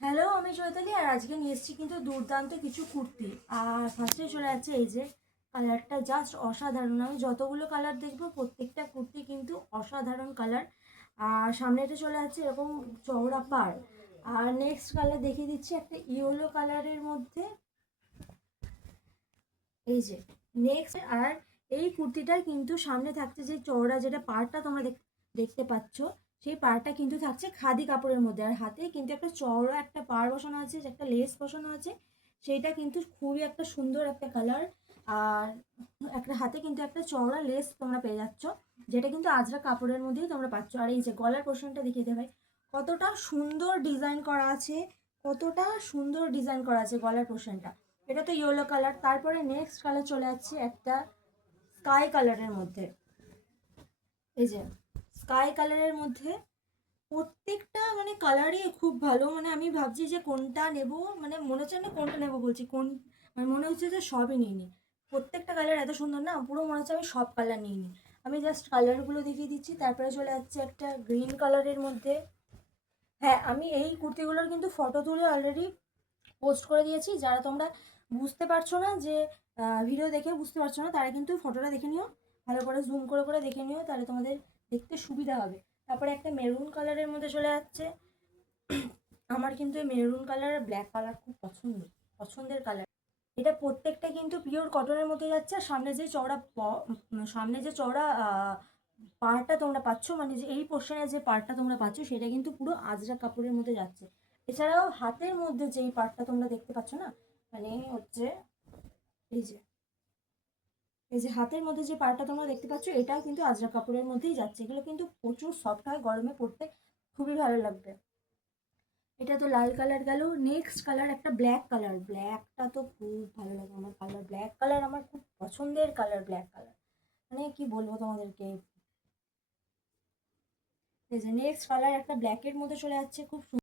Hello, আমি চৈতালি আর আজকে নিয়ে এসেছি কিন্তু দুর্দান্ত কিছু কুর্তি। আর ফার্স্টে চলে যাচ্ছে এই যে কালারটা জাস্ট অসাধারণ। আমি যতগুলো কালার দেখবো প্রত্যেকটা কুর্তি কিন্তু অসাধারণ কালার। আর সামনেটা চলে যাচ্ছে এরকম চওড়া পাড়। আর নেক্সট কালার দেখিয়ে দিচ্ছি একটা ইয়েলো কালারের মধ্যে, এই যে নেক্সট। আর এই কুর্তিটার কিন্তু সামনে থাকছে যে চওড়া যেটা পাড়টা তোমরা দেখতে পাচ্ছ, সেই পাড়টা কিন্তু থাকছে খাদি কাপড়ের মধ্যে। আর হাতে কিন্তু একটা চওড়া একটা পাড় বসানো আছে, যে একটা লেস বসানো আছে, সেইটা কিন্তু খুবই একটা সুন্দর একটা কালার। আর একটা হাতে কিন্তু একটা চওড়া লেস তোমরা পেয়ে যাচ্ছ, যেটা কিন্তু আজরা কাপড়ের মধ্যেই তোমরা পাচ্ছ। আর এই যে গলার পোর্শনটা দেখিয়ে দেবে কতটা সুন্দর ডিজাইন করা আছে, কতটা সুন্দর ডিজাইন করা আছে গলার পোর্শনটা। এটা তো ইয়েলো কালার। তারপরে নেক্সট কালার চলে যাচ্ছে একটা স্কাই কালারের মধ্যে, এই যে স্কাই কালারের মধ্যে প্রত্যেকটা মানে কালারই খুব ভালো। মানে আমি ভাবছি যে কোনটা নেব, মানে মনে হচ্ছে না কোনটা নেব বলছি কোন, মানে মনে হচ্ছে যে সবই নিয়ে নিই। প্রত্যেকটা কালার এত সুন্দর না, পুরো মনে হচ্ছে আমি সব কালার নিয়ে নিই। আমি জাস্ট কালারগুলো দেখিয়ে দিচ্ছি। তারপরে চলে যাচ্ছে একটা গ্রিন কালারের মধ্যে। হ্যাঁ, আমি এই কুর্তিগুলোর কিন্তু ফটো তুলে অলরেডি পোস্ট করে দিয়েছি। যারা তোমরা বুঝতে পারছো না, যে ভিডিও দেখে বুঝতে পারছো না, তারা কিন্তু ফটোটা দেখে নিও, ভালো করে জুম করে করে দেখে নিও, তাহলে তোমাদের দেখতে সুবিধা হবে। তারপরে একটা মেরুন কালারের মধ্যে চলে যাচ্ছে। আমার কিন্তু এই মেরুন কালার আর ব্ল্যাক কালার খুব পছন্দের কালার। এটা প্রত্যেকটা কিন্তু পিওর কটনের মধ্যে যাচ্ছে। আর সামনে যে চওড়া পাড়টা তোমরা পাচ্ছ, মানে যে এই পোর্শনের যে পাড়টা তোমরা পাচ্ছ, সেটা কিন্তু পুরো আজরা কাপড়ের মধ্যে যাচ্ছে। এছাড়াও হাতের মধ্যে যেই পাড়টা তোমরা দেখতে পাচ্ছ না, মানে হচ্ছে এই যে এই যে হাতের মধ্যে যে পাড়টা তোমরা দেখতে পাচ্ছ, এটাও কিন্তু আজরা কাপড়ের মধ্যেই যাচ্ছে। এগুলো কিন্তু প্রচুর সফট হয়, গরমে পরতে খুবই ভালো লাগবে। এটা তো লাল কালার গেল। নেক্সট কালার একটা ব্ল্যাক কালার। ব্ল্যাকটা তো খুব ভালো লাগে আমার কালার, ব্ল্যাক কালার আমার খুব পছন্দের কালার ব্ল্যাক কালার। মানে কি বলবো তোমাদেরকে। এই যে নেক্সট কালার একটা ব্ল্যাকের মধ্যে চলে যাচ্ছে, খুব